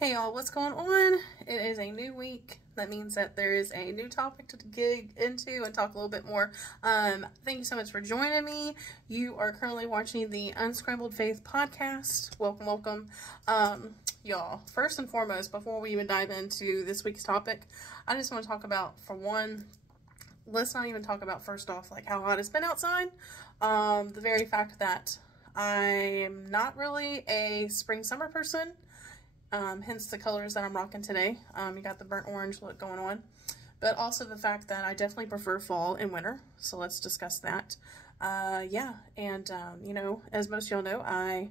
Hey y'all, what's going on? It is a new week. That means that there is a new topic to dig into and talk a little bit more. Thank you so much for joining me. You are currently watching the Unscrambled Faith podcast. Welcome, welcome. Y'all, first and foremost, before we even dive into this week's topic, I just want to talk about, for one, let's not even talk about first off, like how hot it's been outside. The very fact that I am not really a spring-summer person. Hence the colors that I'm rocking today. You got the burnt orange look going on, but also the fact that I definitely prefer fall and winter. So let's discuss that. You know, as most of y'all know, I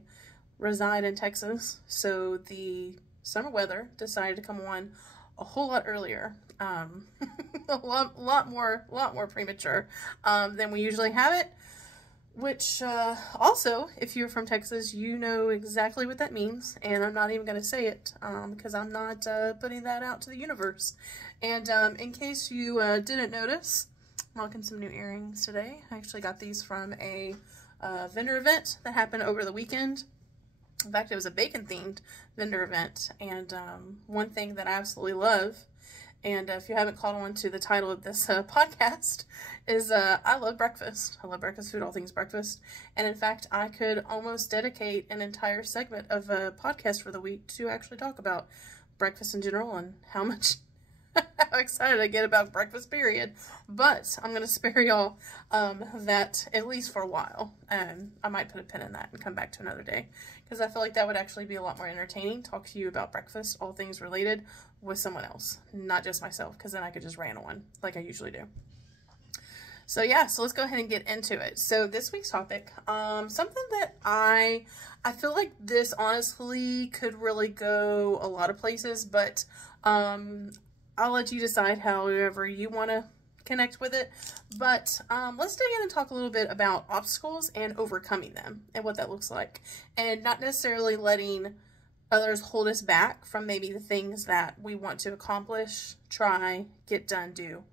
reside in Texas, so the summer weather decided to come on a whole lot earlier, a lot more premature than we usually have it. Which, also, if you're from Texas, you know exactly what that means, and I'm not even going to say it, because I'm not, putting that out to the universe. And, in case you, didn't notice, I'm rocking some new earrings today. I actually got these from a, vendor event that happened over the weekend. In fact, it was a bacon-themed vendor event, and, one thing that I absolutely love, and if you haven't caught on to the title of this podcast, is I love breakfast. I love breakfast food, all things breakfast. And in fact, I could almost dedicate an entire segment of a podcast for the week to actually talk about breakfast in general and how much how excited I get about breakfast, period. But I'm going to spare y'all that at least for a while. I might put a pin in that and come back to another day, because I feel like that would actually be a lot more entertaining. Talk to you about breakfast, all things related, with someone else, not just myself, because then I could just rant on like I usually do. So yeah, so let's go ahead and get into it. So this week's topic, something that I feel like this honestly could really go a lot of places, but I'll let you decide however you want to connect with it. But let's dig in and talk a little bit about obstacles and overcoming them and what that looks like, and not necessarily letting others hold us back from maybe the things that we want to accomplish, try, get done, do,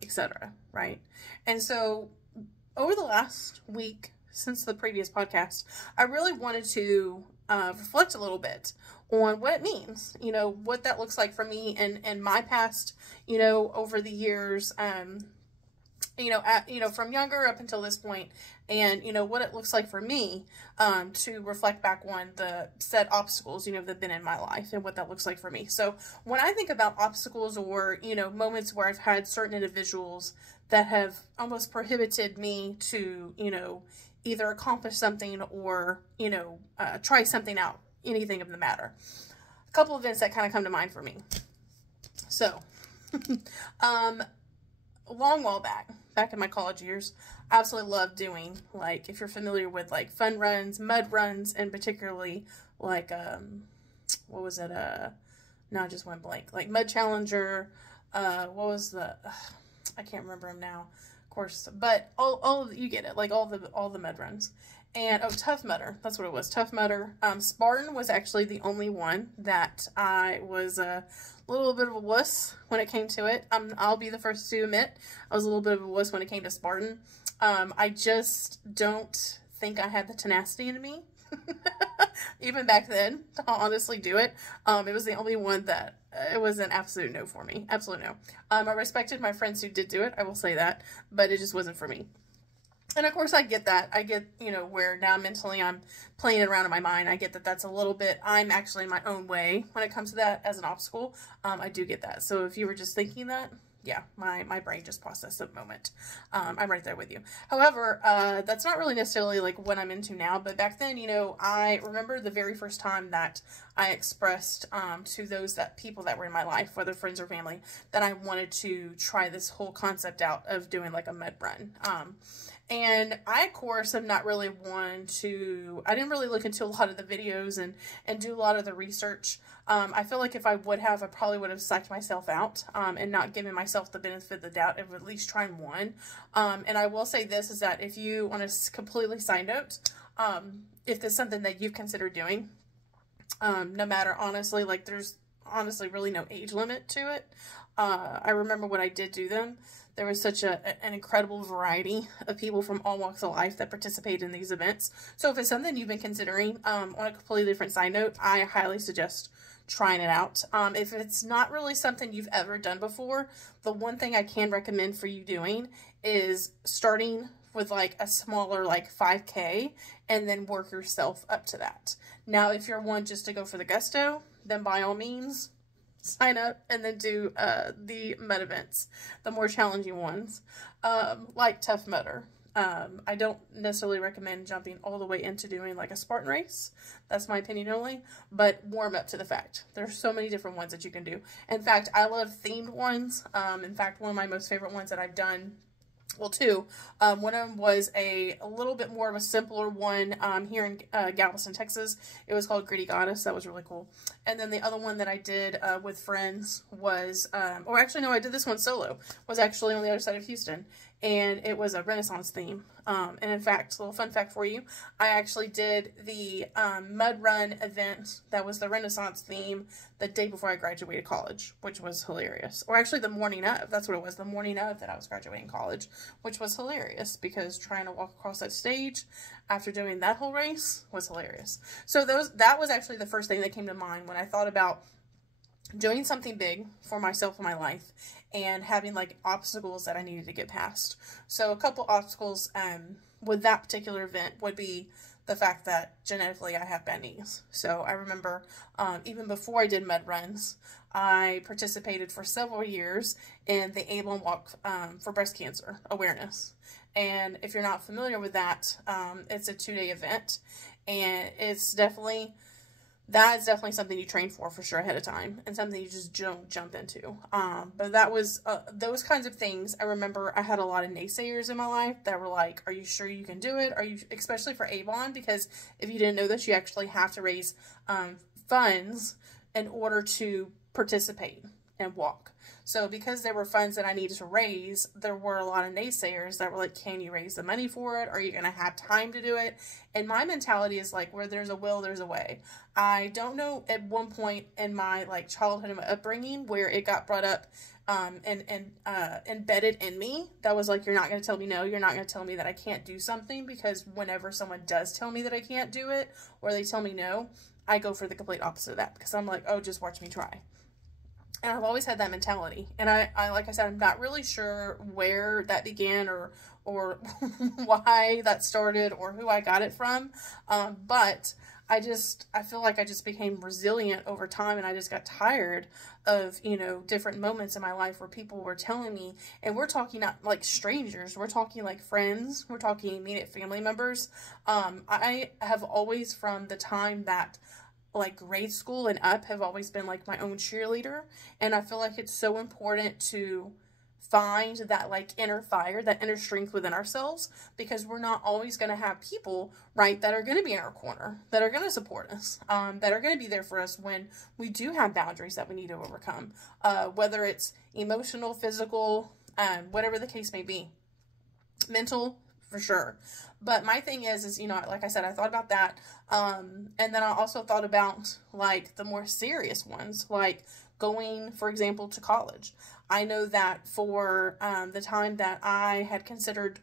etc. Right? And so over the last week since the previous podcast, I really wanted to reflect a little bit on what it means, you know, what that looks like for me and my past, you know, over the years, from younger up until this point, and, you know, what it looks like for me, to reflect back on the said obstacles, you know, that have been in my life and what that looks like for me. So when I think about obstacles or, you know, moments where I've had certain individuals that have almost prohibited me to, you know, either accomplish something or, you know, try something out, anything of the matter. A couple events that kind of come to mind for me. So, a long while back in my college years, I absolutely loved doing, like, if you're familiar with, like, fun runs, mud runs, and particularly, like, what was it, no, I just went blank, like, Mud Challenger, what was the, I can't remember them now, of course, but all you get it, like, all the mud runs. And, oh, Tough Mudder, that's what it was, Tough Mudder. Spartan was actually the only one that I was a little bit of a wuss when it came to it. I'll be the first to admit, I was a little bit of a wuss when it came to Spartan. I just don't think I had the tenacity in me, even back then, to honestly do it. It was the only one that, it was an absolute no for me, absolute no. I respected my friends who did do it, I will say that, but it just wasn't for me. And of course I get that. I get, you know, where now mentally I'm playing it around in my mind. I get that that's a little bit, I'm actually in my own way when it comes to that as an obstacle. I do get that. So if you were just thinking that, yeah, my brain just processed at the moment. I'm right there with you. However, that's not really necessarily like what I'm into now, but back then, you know, I remember the very first time that I expressed to those people that were in my life, whether friends or family, that I wanted to try this whole concept out of doing like a mud run. And I, of course, am not really one to, I didn't really look into a lot of the videos and do a lot of the research. I feel like if I would have, I probably would have psyched myself out, and not given myself the benefit of the doubt of at least trying one. And I will say this, is that if you, on a completely side note, if there's something that you've considered doing, no matter, honestly, like there's honestly really no age limit to it. I remember when I did do them, there was such an incredible variety of people from all walks of life that participated in these events. So if it's something you've been considering, on a completely different side note, I highly suggest trying it out. If it's not really something you've ever done before, the one thing I can recommend for you doing is starting with like a smaller, like 5K, and then work yourself up to that. Now, if you're one just to go for the gusto, then by all means, sign up and then do the mud events, the more challenging ones, like Tough Mudder. I don't necessarily recommend jumping all the way into doing like a Spartan race. That's my opinion only, but warm up to the fact. There's so many different ones that you can do. In fact, I love themed ones. In fact, one of my most favorite ones that I've done, well, two. One of them was a little bit more of a simpler one here in Galveston, Texas. It was called Gritty Goddess. That was really cool. And then the other one that I did with friends was, or actually, no, I did this one solo, was actually on the other side of Houston. And it was a Renaissance theme. And in fact, a little fun fact for you, I actually did the mud run event that was the Renaissance theme the day before I graduated college, which was hilarious. Or actually the morning of, that's what it was, the morning of that I was graduating college, which was hilarious because trying to walk across that stage after doing that whole race was hilarious. So that was actually the first thing that came to mind when I thought about doing something big for myself in my life and having like obstacles that I needed to get past. So a couple obstacles with that particular event would be the fact that genetically I have bad knees. So I remember even before I did mud runs, I participated for several years in the Able Walk for breast cancer awareness. And if you're not familiar with that, it's a 2-day event, and it's definitely, that is definitely something you train for sure ahead of time, and something you just don't jump into. But that was, those kinds of things, I remember I had a lot of naysayers in my life that were like, are you sure you can do it? Are you, especially for Avon, because if you didn't know this, you actually have to raise funds in order to participate and walk. So because there were funds that I needed to raise, there were a lot of naysayers that were like, can you raise the money for it? Are you going to have time to do it? And my mentality is like, where there's a will, there's a way. I don't know at one point in my like childhood and my upbringing where it got brought up and embedded in me that was like, you're not going to tell me no, you're not going to tell me that I can't do something, because whenever someone does tell me that I can't do it or they tell me no, I go for the complete opposite of that, because I'm like, oh, just watch me try. And I've always had that mentality. And I like I said, I'm not really sure where that began or why that started or who I got it from. But I feel like I just became resilient over time, and I just got tired of, you know, different moments in my life where people were telling me, and we're talking not like strangers, we're talking like friends, we're talking immediate family members. I have always, from the time that like grade school and up, have always been like my own cheerleader. And I feel like it's so important to find that like inner fire, that inner strength within ourselves, because we're not always going to have people, right, that are going to be in our corner, that are going to support us, that are going to be there for us when we do have boundaries that we need to overcome, whether it's emotional, physical, whatever the case may be, mental, for sure. But my thing is, you know, like I said, I thought about that. And then I also thought about like the more serious ones, like going, for example, to college. I know that for the time that I had considered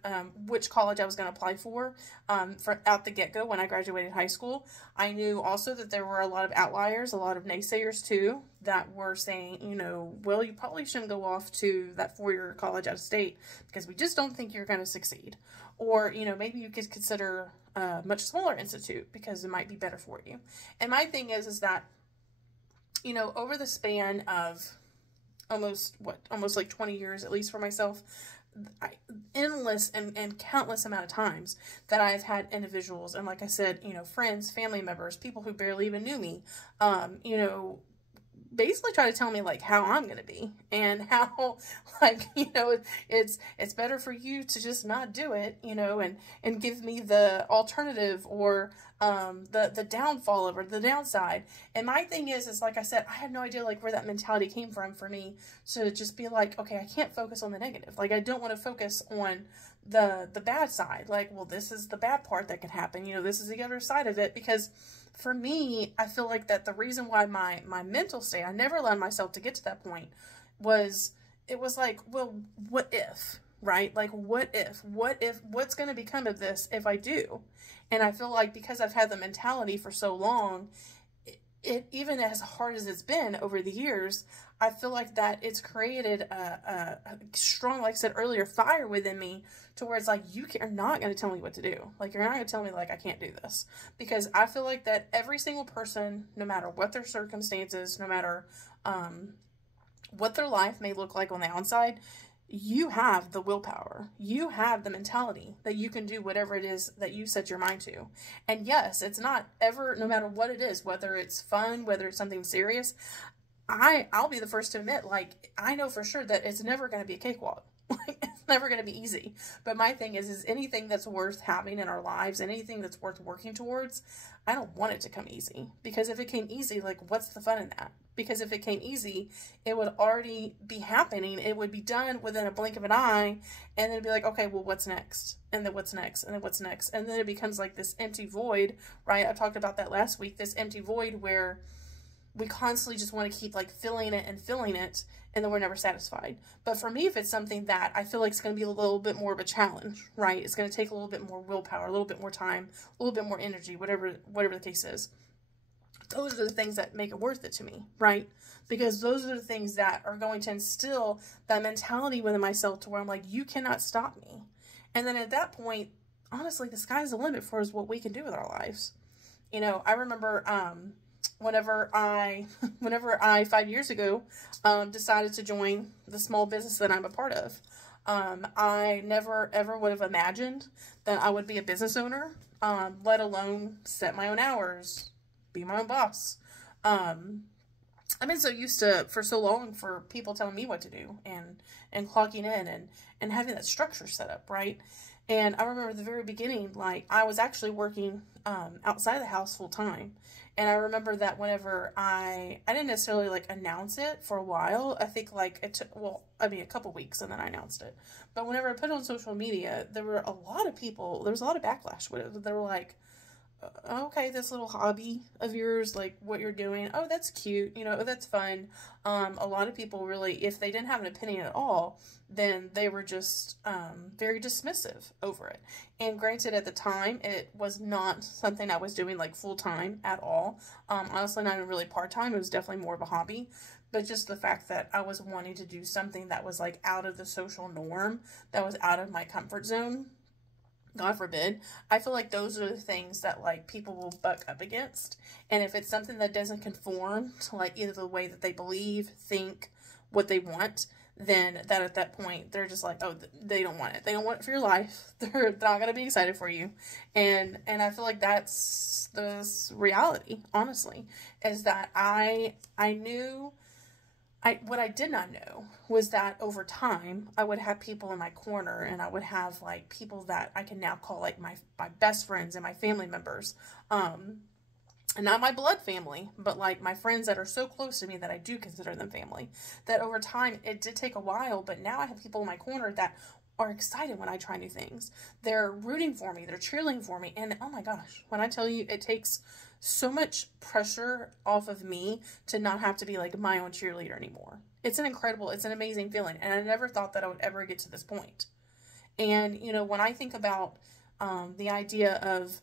which college I was going to apply for out the get-go when I graduated high school, I knew also that there were a lot of outliers, a lot of naysayers too, that were saying, you know, well, you probably shouldn't go off to that 4-year college out of state because we just don't think you're going to succeed. Or, you know, maybe you could consider a much smaller institute because it might be better for you. And my thing is that, you know, over the span of almost like 20 years, at least for myself, endless and countless amount of times that I've had individuals, and like I said, you know, friends, family members, people who barely even knew me, you know, basically try to tell me like how I'm going to be, and how like, you know, it's better for you to just not do it, you know, and give me the alternative or the downfall of, or the downside. And my thing is like I said, I had no idea like where that mentality came from for me. So to just be like, okay, I can't focus on the negative. Like I don't want to focus on the bad side. Like, well, this is the bad part that could happen. You know, this is the other side of it. Because for me, I feel like that the reason why my mental state, I never allowed myself to get to that point, was it was like, well, what if, right? Like, what's going to become of this if I do? And I feel like because I've had the mentality for so long, it even as hard as it's been over the years, I feel like that it's created a strong, like I said earlier, fire within me to where it's like, are not going to tell me what to do. Like, you're not going to tell me, like, I can't do this. Because I feel like that every single person, no matter what their circumstances, no matter what their life may look like on the outside, you have the willpower. You have the mentality that you can do whatever it is that you set your mind to. And yes, it's not ever, no matter what it is, whether it's fun, whether it's something serious, I'll be the first to admit, like, I know for sure that it's never going to be a cakewalk. Like, it's never going to be easy. But my thing is anything that's worth having in our lives, anything that's worth working towards, I don't want it to come easy. Because if it came easy, like, what's the fun in that? Because if it came easy, it would already be happening. It would be done within a blink of an eye. And then it'd be like, okay, well, what's next? And then what's next? And then what's next? And then it becomes like this empty void, right? I talked about that last week, this empty void where we constantly just want to keep like filling it, and then we're never satisfied. But for me, if it's something that I feel like it's going to be a little bit more of a challenge, right? It's going to take a little bit more willpower, a little bit more time, a little bit more energy, whatever the case is. Those are the things that make it worth it to me, right? Because those are the things that are going to instill that mentality within myself to where I'm like, you cannot stop me. And then at that point, honestly, the sky's the limit for us what we can do with our lives. You know, I remember, whenever I 5 years ago, decided to join the small business that I'm a part of. I never ever would have imagined that I would be a business owner, let alone set my own hours, be my own boss. I've been so used to, for so long, for people telling me what to do and clocking in and having that structure set up, right? And I remember at the very beginning, like, I was actually working outside the house full time. And I remember that whenever I didn't necessarily like announce it for a while. I think like it took, a couple weeks, and then I announced it. But whenever I put it on social media, there was a lot of backlash with it. They were like, okay, this little hobby of yours, like what you're doing, oh, that's cute, you know, oh, that's fun. A lot of people really, if they didn't have an opinion at all, then they were just very dismissive over it. And granted, at the time, it was not something I was doing like full time at all. Honestly, not even really part time. It was definitely more of a hobby. But just the fact that I was wanting to do something that was like out of the social norm, that was out of my comfort zone, God forbid, I feel like those are the things that like people will buck up against. And if it's something that doesn't conform to like either the way that they believe, think, what they want, then that at that point they're just like, oh, they don't want it. They don't want it for your life. They're not going to be excited for you. And I feel like that's the reality, honestly, is that I knew. What I did not know was that over time, I would have people in my corner, and I would have like people that I can now call like my best friends and my family members. And not my blood family, but like my friends that are so close to me that I do consider them family. That over time, it did take a while, but now I have people in my corner that are excited when I try new things. They're rooting for me. They're cheerleading for me. And oh my gosh, when I tell you, it takes so much pressure off of me to not have to be like my own cheerleader anymore. It's an amazing feeling. And I never thought that I would ever get to this point. And, you know, when I think about the idea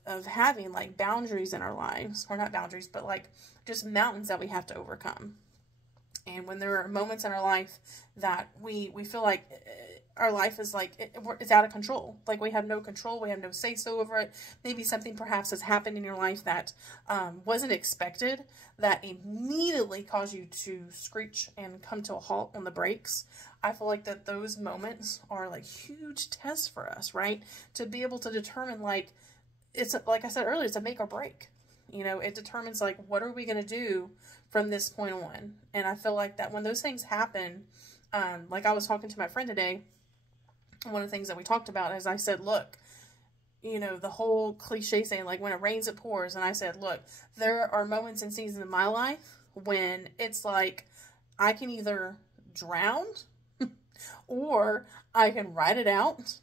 of having like boundaries in our lives, or not boundaries, but like just mountains that we have to overcome. And when there are moments in our life that we feel like our life is like, it's out of control. Like we have no control. We have no say-so over it. Maybe something perhaps has happened in your life that wasn't expected, that immediately caused you to screech and come to a halt on the brakes. I feel like that those moments are like huge tests for us, right? To be able to determine like, it's like I said earlier, it's a make or break. You know, it determines like, what are we going to do from this point on? And I feel like that when those things happen, like I was talking to my friend today, one of the things that we talked about is I said, look, you know, the whole cliche saying, like, when it rains, it pours. And I said, look, there are moments and seasons in my life when it's like, I can either drown or I can ride it out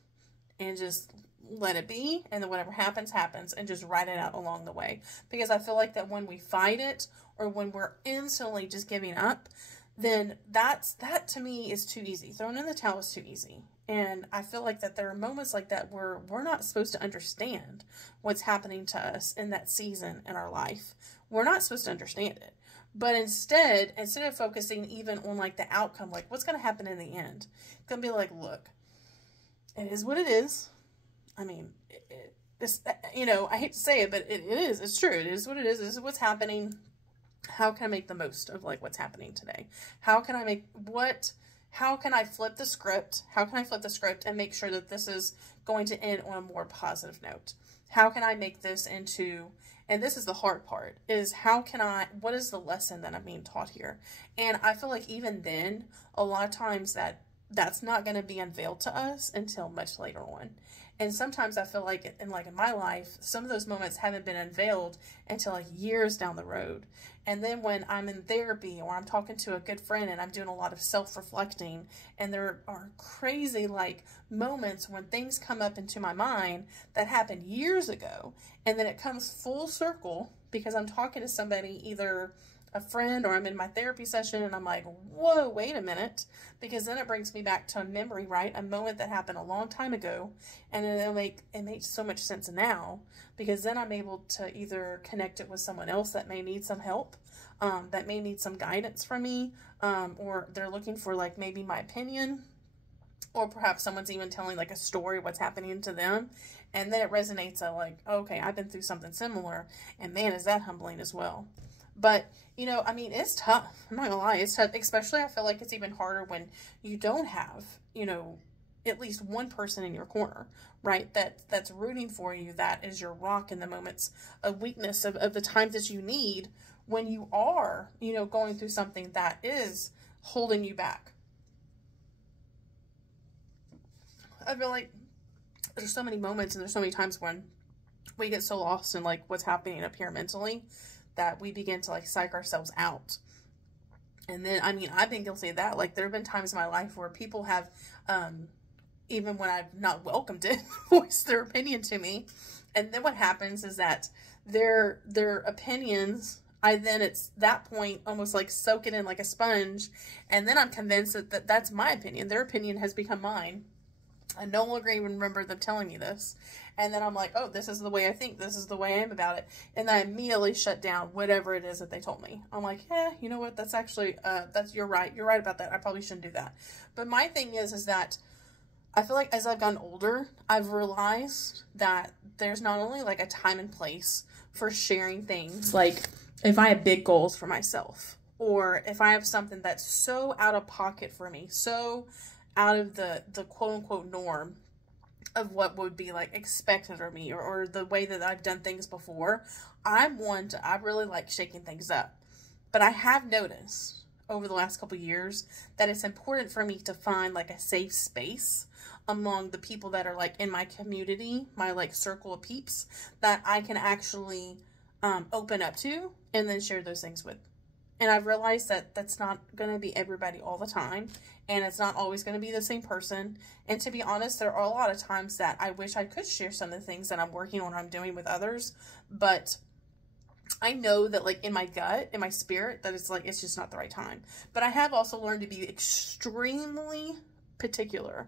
and just let it be. And then whatever happens, happens, and just ride it out along the way. Because I feel like that when we fight it, or when we're instantly just giving up, then that to me is too easy. Throwing in the towel is too easy. And I feel like that there are moments like that where we're not supposed to understand what's happening to us in that season in our life. We're not supposed to understand it. But instead of focusing even on like the outcome, like what's going to happen in the end, it's going to be like, look, it is what it is. I mean, it's, you know, I hate to say it, but it is. It's true. It is what it is. This is what's happening. How can I make the most of like what's happening today? How can I flip the script? How can I flip the script and make sure that this is going to end on a more positive note? How can I make this into, and this is the hard part, is what is the lesson that I'm being taught here? And I feel like even then, a lot of times that's not going to be unveiled to us until much later on. And sometimes I feel like in my life, some of those moments haven't been unveiled until like years down the road. And then when I'm in therapy or I'm talking to a good friend and I'm doing a lot of self-reflecting, and there are crazy like moments when things come up into my mind that happened years ago, and then it comes full circle because I'm talking to somebody, either a friend or I'm in my therapy session, and I'm like, whoa, wait a minute, because then it brings me back to a memory, right? A moment that happened a long time ago, and it makes so much sense now, because then I'm able to either connect it with someone else that may need some help, that may need some guidance from me, or they're looking for like maybe my opinion, or perhaps someone's even telling like a story of what's happening to them, and then it resonates at like, okay, I've been through something similar, and man, is that humbling as well. But, you know, I mean, it's tough. I'm not gonna lie, it's tough. Especially, I feel like it's even harder when you don't have, you know, at least one person in your corner, right? That's rooting for you. That is your rock in the moments of weakness, of the times that you need when you are, you know, going through something that is holding you back. I feel like there's so many moments and there's so many times when we get so lost in like what's happening up here mentally, that we begin to like psych ourselves out. And then, I mean, I've been guilty of that. Like, there have been times in my life where people have, even when I've not welcomed it, voiced their opinion to me. And then what happens is that their opinions, it's that point almost like soak it in like a sponge. And then I'm convinced that that's my opinion. Their opinion has become mine. I no longer even remember them telling me this. And then I'm like, oh, this is the way I think. This is the way I am about it. And then I immediately shut down whatever it is that they told me. I'm like, yeah, you know what? That's actually, you're right. You're right about that. I probably shouldn't do that. But my thing is that I feel like as I've gotten older, I've realized that there's not only like a time and place for sharing things. Like if I have big goals for myself, or if I have something that's so out of pocket for me, so out of the quote unquote norm of what would be like expected of me, or the way that I've done things before, I really like shaking things up. But I have noticed over the last couple years that it's important for me to find like a safe space among the people that are like in my community, my like circle of peeps, that I can actually open up to and then share those things with. And I've realized that that's not going to be everybody all the time. And it's not always going to be the same person. And to be honest, there are a lot of times that I wish I could share some of the things that I'm working on or I'm doing with others. But I know that like in my gut, in my spirit, that it's like, it's just not the right time. But I have also learned to be extremely particular.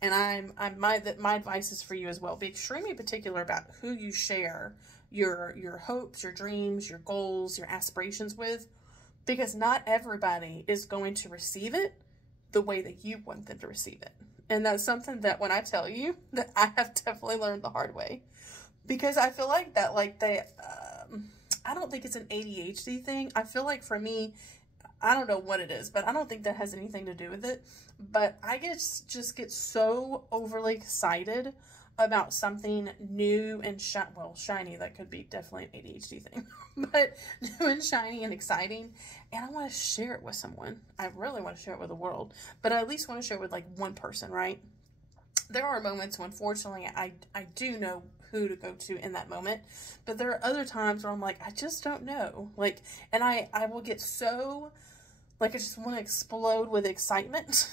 And my advice is for you as well. Be extremely particular about who you share your hopes, your dreams, your goals, your aspirations with. Because not everybody is going to receive it the way that you want them to receive it. And that's something that when I tell you, that I have definitely learned the hard way. Because I feel like that, like I don't think it's an ADHD thing. I feel like for me, I don't know what it is, but I don't think that has anything to do with it. But I just get so overly excited about something new and shiny. That could be definitely an ADHD thing, but new and shiny and exciting. And I want to share it with someone. I really want to share it with the world, but I at least want to share it with like one person, right? There are moments when fortunately I do know who to go to in that moment, but there are other times where I'm like, I just don't know. Like, and I will get so, like, I just want to explode with excitement.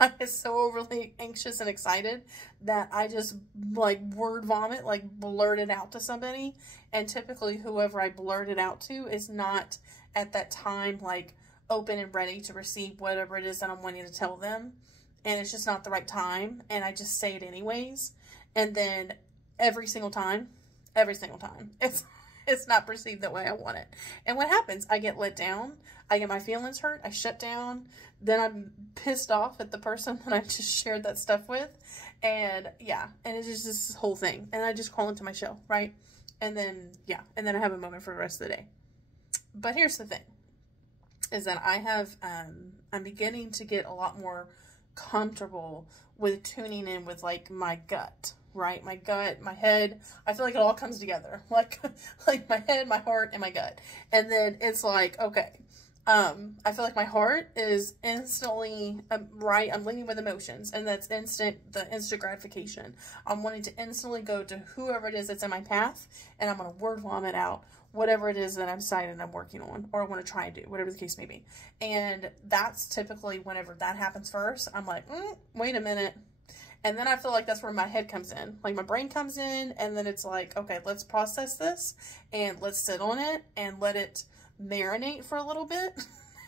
I get so overly anxious and excited that I just like word vomit, like blurt it out to somebody. And typically whoever I blurt it out to is not at that time like open and ready to receive whatever it is that I'm wanting to tell them, and it's just not the right time, and I just say it anyways, and then every single time, it's not perceived the way I want it. And what happens? I get let down, I get my feelings hurt, I shut down, then I'm pissed off at the person that I just shared that stuff with, and yeah, and it's just this whole thing, and I just crawl into my shell, right? And then, yeah, and then I have a moment for the rest of the day. But here's the thing, is that I have, I'm beginning to get a lot more comfortable with tuning in with, like, my gut, right? My gut, my head, I feel like it all comes together, like my head, my heart, and my gut. And then it's like, okay, I feel like my heart is instantly, right, I'm leaning with emotions, and that's the instant gratification. I'm wanting to instantly go to whoever it is that's in my path, and I'm going to word vomit out whatever it is that I'm deciding I'm working on, or I want to try and do, whatever the case may be. And that's typically whenever that happens first, I'm like, wait a minute. And then I feel like that's where my head comes in, like my brain comes in, and then it's like, okay, let's process this, and let's sit on it, and let it marinate for a little bit,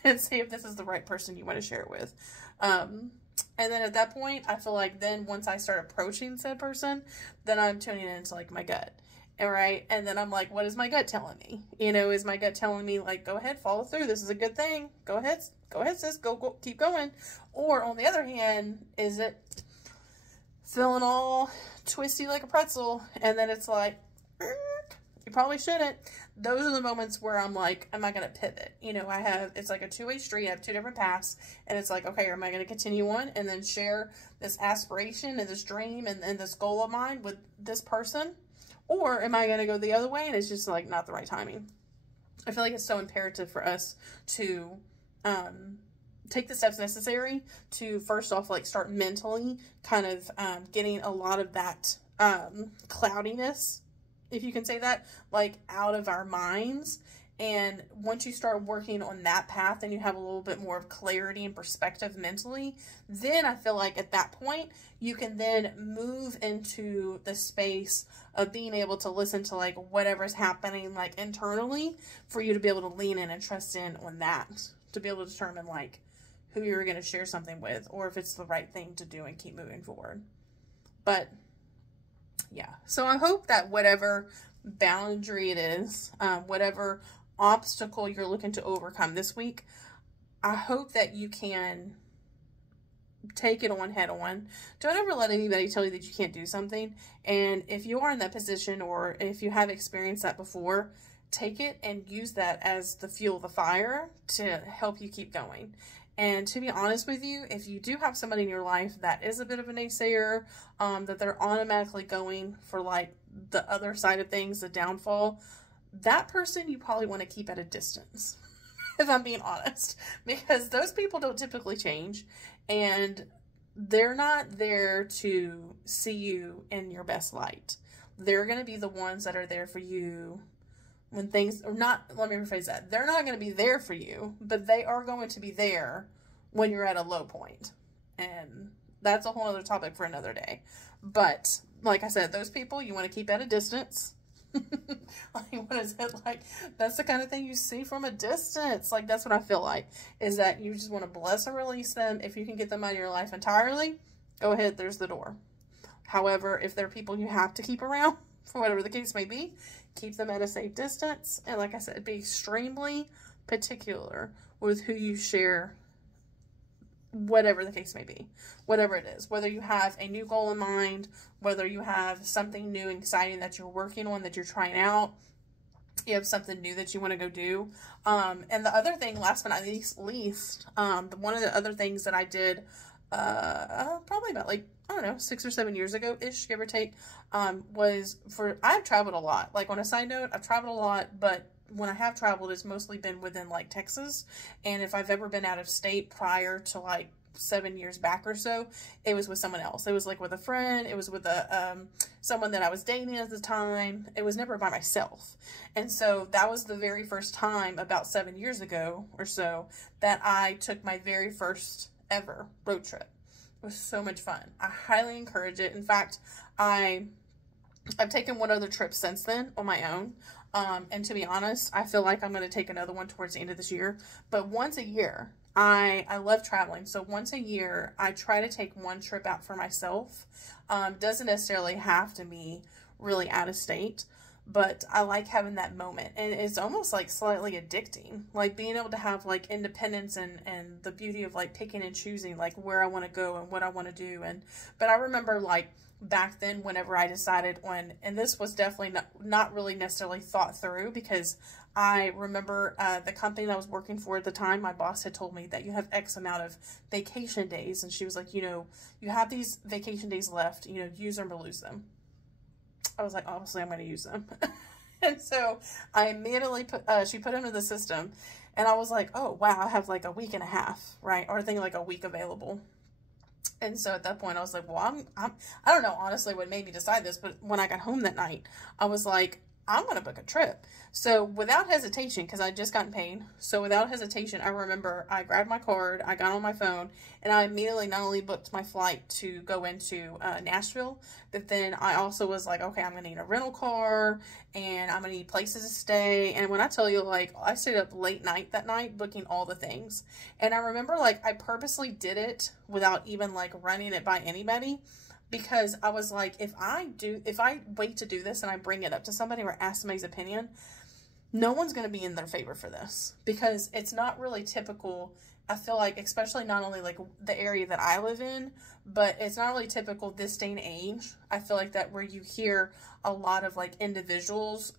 and see if this is the right person you want to share it with. And then at that point, I feel like then once I start approaching said person, then I'm tuning into, like, my gut. All right. And then I'm like, what is my gut telling me? You know, is my gut telling me, like, go ahead, follow through. This is a good thing. Go ahead, sis. Go, keep going. Or on the other hand, is it feeling all twisty like a pretzel? And then it's like, you probably shouldn't. Those are the moments where I'm like, am I going to pivot? You know, it's like a two-way street. I have two different paths, and it's like, okay, am I going to continue on and then share this aspiration and this dream and this goal of mine with this person? Or am I going to go the other way, and it's just, like, not the right timing? I feel like it's so imperative for us to take the steps necessary to, first off, like, start mentally kind of getting a lot of that cloudiness, if you can say that, like, out of our minds. And once you start working on that path and you have a little bit more of clarity and perspective mentally, then I feel like at that point, you can then move into the space of being able to listen to, like, whatever's happening, like, internally, for you to be able to lean in and trust in on that, to be able to determine, like, who you're going to share something with, or if it's the right thing to do and keep moving forward. But yeah, so I hope that whatever boundary it is, whatever obstacle you're looking to overcome this week, I hope that you can take it on head on. Don't ever let anybody tell you that you can't do something. And if you are in that position, or if you have experienced that before, take it and use that as the fuel, the fire, to help you keep going. And to be honest with you, if you do have somebody in your life that is a bit of a naysayer, that they're automatically going for, like, the other side of things, the downfall, that person you probably want to keep at a distance, if I'm being honest, because those people don't typically change, and they're not there to see you in your best light. They're going to be the ones that are there for you when things are not, let me rephrase that. They're not going to be there for you, but they are going to be there when you're at a low point. And that's a whole other topic for another day. But like I said, those people you want to keep at a distance. Like, what is it? Like, that's the kind of thing you see from a distance. Like, that's what I feel like, is that you just want to bless and release them. If you can get them out of your life entirely, go ahead, there's the door. However, if they're people you have to keep around, for whatever the case may be, keep them at a safe distance. And like I said, be extremely particular with who you share, whatever the case may be, whatever it is, whether you have a new goal in mind, whether you have something new and exciting that you're working on, that you're trying out, you have something new that you want to go do. And the other thing, last but not least, one of the other things that I did, probably about, like, I don't know, 6 or 7 years ago-ish, give or take, I've traveled a lot. Like, on a side note, I've traveled a lot, but when I have traveled, it's mostly been within, like, Texas. And if I've ever been out of state prior to, like, 7 years back or so, it was with someone else. It was, like, with a friend. It was with someone that I was dating at the time. It was never by myself. And so that was the very first time, about 7 years ago or so, that I took my very first ever road trip. It was so much fun. I highly encourage it. In fact, I've taken one other trip since then on my own. And to be honest, I feel like I'm going to take another one towards the end of this year. But once a year, I love traveling. So once a year, I try to take one trip out for myself. Doesn't necessarily have to be really out of state, but I like having that moment. And it's almost like slightly addicting, like being able to have like independence and the beauty of like picking and choosing like where I want to go and what I want to do. But I remember like back then whenever I decided on, and this was definitely not really necessarily thought through, because I remember the company that I was working for at the time, my boss had told me that you have X amount of vacation days. And she was like, you know, you have these vacation days left, you know, use them or lose them. I was like, obviously I'm going to use them. And so I immediately she put them in the system, and I was like, oh wow, I have like a week and a half, right? Or I think like a week available. And so at that point I was like, well, I don't know honestly what made me decide this, but when I got home that night, I was like, I'm going to book a trip. So without hesitation, because I just gotten paid. So without hesitation, I remember I grabbed my card, I got on my phone, and I immediately not only booked my flight to go into Nashville, but then I also was like, okay, I'm going to need a rental car, and I'm going to need places to stay. And when I tell you, like, I stayed up late night that night booking all the things. And I remember, like, I purposely did it without even, like, running it by anybody. Because I was like, if I wait to do this and I bring it up to somebody or ask somebody's opinion, no one's going to be in their favor for this, because it's not really typical. I feel like, especially not only like the area that I live in, but it's not really typical this day and age. I feel like that where you hear a lot of like individuals,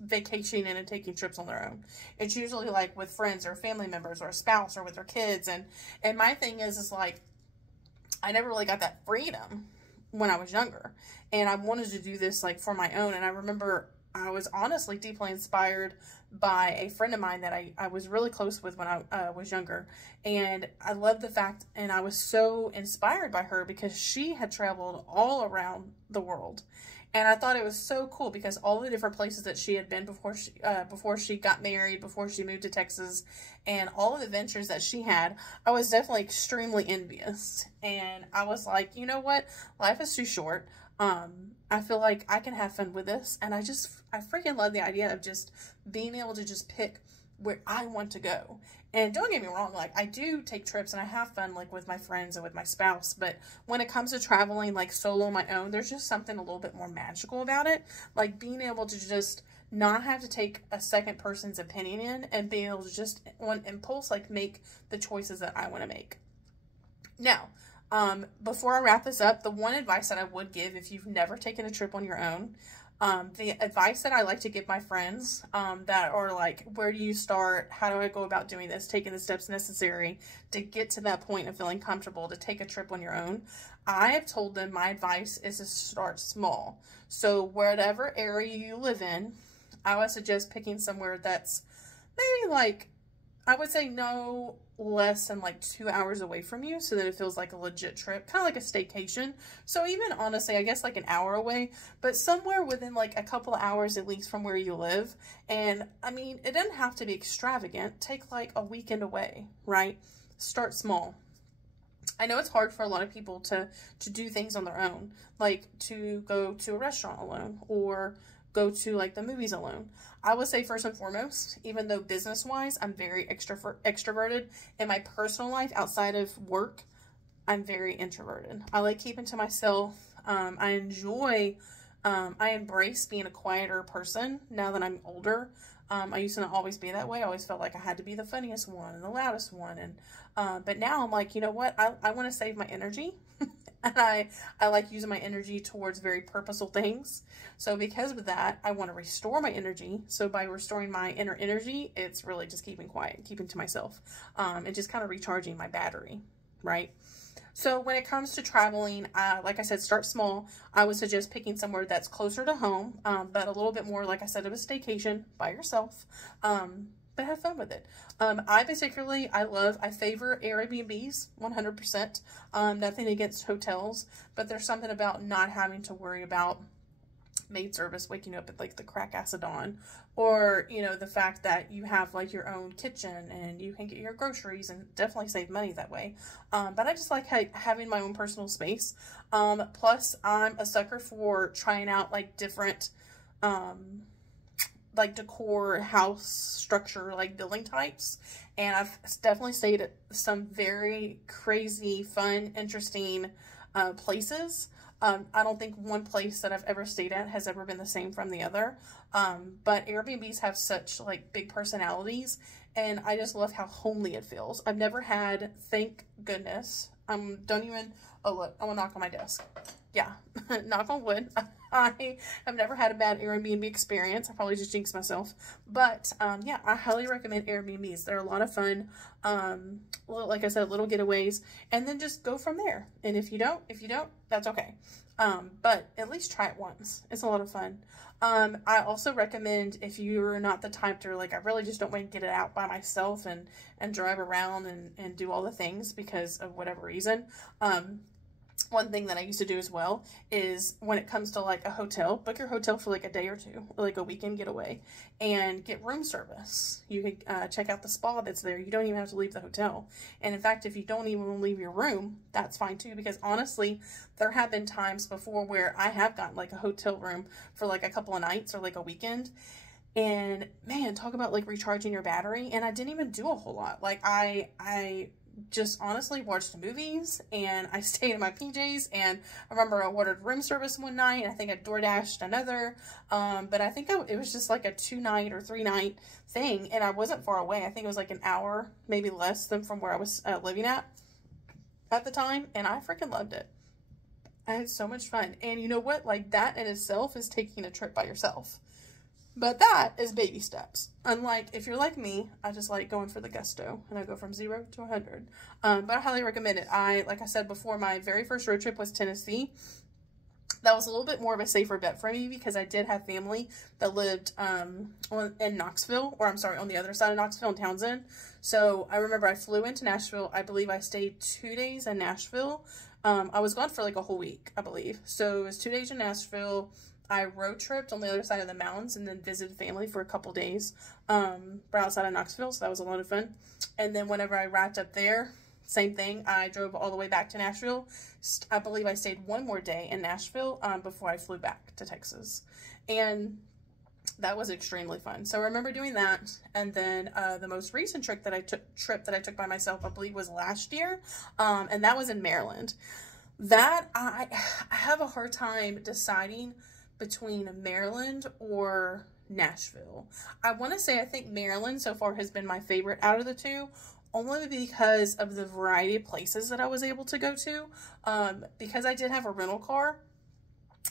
vacationing and taking trips on their own. It's usually like with friends or family members or a spouse or with their kids. And my thing is like, I never really got that freedom when I was younger, and I wanted to do this like for my own. And I remember I was honestly deeply inspired by a friend of mine that I was really close with when I was younger. And I love the fact, and I was so inspired by her because she had traveled all around the world. And I thought it was so cool because all the different places that she had been before she got married, before she moved to Texas, and all of the adventures that she had, I was definitely extremely envious. And I was like, you know what? Life is too short. I feel like I can have fun with this. And I freaking love the idea of just being able to just pick where I want to go. And don't get me wrong, like I do take trips and I have fun like with my friends and with my spouse, but when it comes to traveling like solo on my own, there's just something a little bit more magical about it. Like being able to just not have to take a second person's opinion in, and being able to just on impulse like make the choices that I want to make. Now, before I wrap this up, the one advice that I would give if you've never taken a trip on your own, the advice that I like to give my friends, that are like, where do you start? How do I go about doing this? Taking the steps necessary to get to that point of feeling comfortable to take a trip on your own. I have told them my advice is to start small. So whatever area you live in, I would suggest picking somewhere that's maybe like, I would say no less than like 2 hours away from you, so that it feels like a legit trip, kind of like a staycation. So even honestly, I guess like an hour away, but somewhere within like a couple of hours at least from where you live. And I mean, it doesn't have to be extravagant. Take like a weekend away, right? Start small. I know it's hard for a lot of people to do things on their own, like to go to a restaurant alone or go to like the movies alone. I would say first and foremost, even though business-wise, I'm very extroverted, in my personal life outside of work, I'm very introverted. I like keeping to myself. I embrace being a quieter person now that I'm older. I used to not always be that way. I always felt like I had to be the funniest one and the loudest one. And but now I'm like, you know what? I want to save my energy. And I like using my energy towards very purposeful things. So because of that, I want to restore my energy. So by restoring my inner energy, it's really just keeping quiet, keeping to myself, and just kind of recharging my battery, right? So when it comes to traveling, like I said, start small. I would suggest picking somewhere that's closer to home, but a little bit more, like I said, of a staycation by yourself. But have fun with it. I favor Airbnbs 100%. Nothing against hotels, but there's something about not having to worry about maid service waking you up at like the crack ass of dawn, or you know, the fact that you have like your own kitchen and you can get your groceries and definitely save money that way. But I just like having my own personal space. Plus I'm a sucker for trying out like different like decor, house structure, like building types. And I've definitely stayed at some very crazy, fun, interesting places. I don't think one place that I've ever stayed at has ever been the same from the other. But Airbnbs have such like big personalities, and I just love how homely it feels. I've never had, thank goodness, don't even, oh look, I'm gonna knock on my desk. Yeah, knock on wood. I have never had a bad Airbnb experience. I probably just jinxed myself. But yeah, I highly recommend Airbnbs. They're a lot of fun. Like I said, little getaways, and then just go from there. And if you don't, that's okay. But at least try it once. It's a lot of fun. I also recommend, if you're not the type to like, I really just don't want to get it out by myself and drive around and do all the things because of whatever reason. One thing that I used to do as well is when it comes to like a hotel, book your hotel for like a day or two, or like a weekend getaway, and get room service. You can check out the spa that's there. You don't even have to leave the hotel. And in fact, if you don't even leave your room, that's fine too, because honestly, there have been times before where I have gotten like a hotel room for like a couple of nights or like a weekend. And man, talk about like recharging your battery. And I didn't even do a whole lot. Like I just honestly watched movies, and I stayed in my PJs, and I remember I ordered room service one night, and I think I DoorDashed another, but I think it was just like a 2-night or 3-night thing, and I wasn't far away. I think it was like an hour, maybe less than from where I was living at the time, and I freaking loved it. I had so much fun, and you know what? Like, that in itself is taking a trip by yourself. But that is baby steps. Unlike, if you're like me, I just like going for the gusto, and I go from 0 to 100. But I highly recommend it. Like I said before, my very first road trip was Tennessee. That was a little bit more of a safer bet for me because I did have family that lived in Knoxville, or I'm sorry, on the other side of Knoxville in Townsend. So I remember I flew into Nashville. I believe I stayed 2 days in Nashville. I was gone for like a whole week, I believe. So it was 2 days in Nashville. I road tripped on the other side of the mountains and then visited family for a couple days right outside of Knoxville, so that was a lot of fun. And then whenever I wrapped up there, same thing, I drove all the way back to Nashville. I believe I stayed one more day in Nashville before I flew back to Texas. And that was extremely fun. So I remember doing that. And then the most recent trip that I took by myself, I believe, was last year, and that was in Maryland. That I have a hard time deciding between Maryland or Nashville. I want to say I think Maryland so far has been my favorite out of the two, only because of the variety of places that I was able to go to, because I did have a rental car.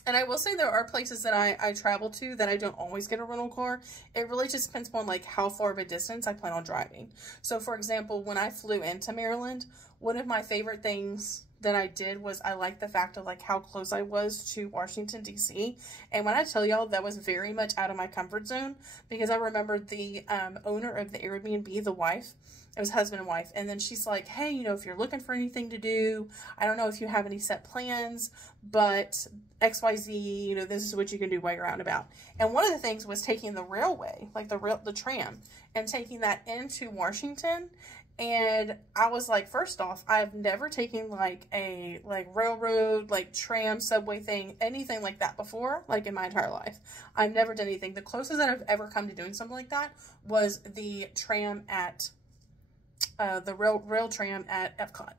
And I will say there are places that I travel to that I don't always get a rental car. It really just depends upon like how far of a distance I plan on driving. So for example, when I flew into Maryland, one of my favorite things that I did was I liked the fact of like how close I was to Washington, D.C. And when I tell y'all, that was very much out of my comfort zone, because I remember the owner of the Airbnb, the wife, it was husband and wife, and then she's like, hey, you know, if you're looking for anything to do, I don't know if you have any set plans, but XYZ, you know, this is what you can do while you're out and about. And one of the things was taking the railway, like the tram, and taking that into Washington. And I was like, first off, I've never taken like a railroad, like tram, subway thing, anything like that before, like in my entire life. I've never done anything. The closest that I've ever come to doing something like that was the tram at the rail tram at Epcot.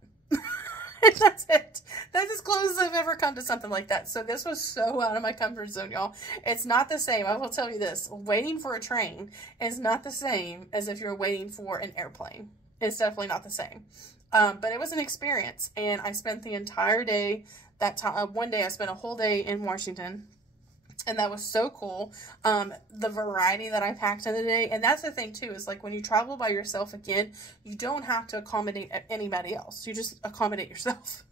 That's it. That's as close as I've ever come to something like that. So this was so out of my comfort zone, y'all. It's not the same. I will tell you this. Waiting for a train is not the same as if you're waiting for an airplane. It's definitely not the same. But it was an experience. And I spent the entire day, that time, one day I spent a whole day in Washington. And that was so cool. The variety that I packed in the day. And that's the thing too, is like when you travel by yourself, again, you don't have to accommodate anybody else. You just accommodate yourself.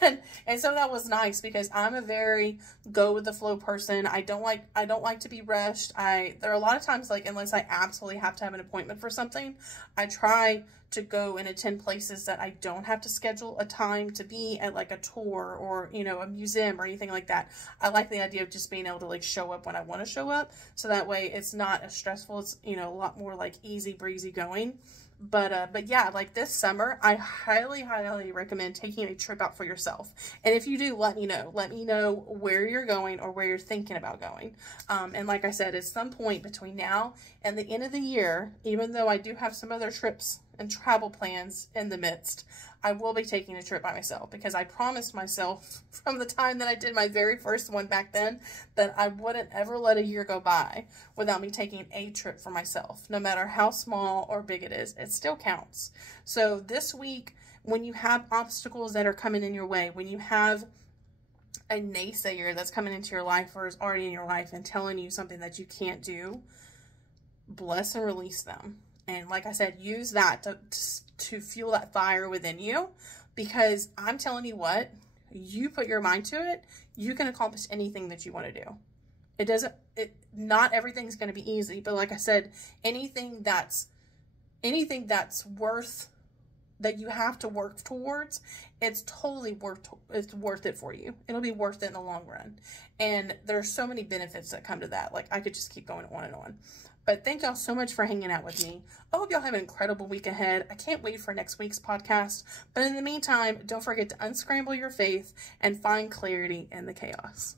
and so that was nice, because I'm a very go with the flow person. I don't like to be rushed. There are a lot of times, like, unless I absolutely have to have an appointment for something, I try to go and attend places that I don't have to schedule a time to be at, like a tour or, you know, a museum or anything like that. I like the idea of just being able to like show up when I want to show up. So that way it's not as stressful. It's, you know, a lot more like easy breezy going. But yeah, like this summer, I highly, highly recommend taking a trip out for yourself. And if you do, let me know. Let me know where you're going or where you're thinking about going. And like I said, at some point between now and the end of the year, even though I do have some other trips and travel plans in the midst, I will be taking a trip by myself, because I promised myself from the time that I did my very first one back then that I wouldn't ever let a year go by without me taking a trip for myself. No matter how small or big it is, it still counts. So this week, when you have obstacles that are coming in your way, when you have a naysayer that's coming into your life or is already in your life and telling you something that you can't do, bless and release them. And like I said, use that to fuel that fire within you, because I'm telling you what, you put your mind to it, you can accomplish anything that you want to do. Not everything's going to be easy, but like I said, anything that's worth, that you have to work towards, it's totally worth it for you. It'll be worth it in the long run. And there's so many benefits that come to that. Like, I could just keep going on and on. But thank y'all so much for hanging out with me. I hope y'all have an incredible week ahead. I can't wait for next week's podcast. But in the meantime, don't forget to unscramble your faith and find clarity in the chaos.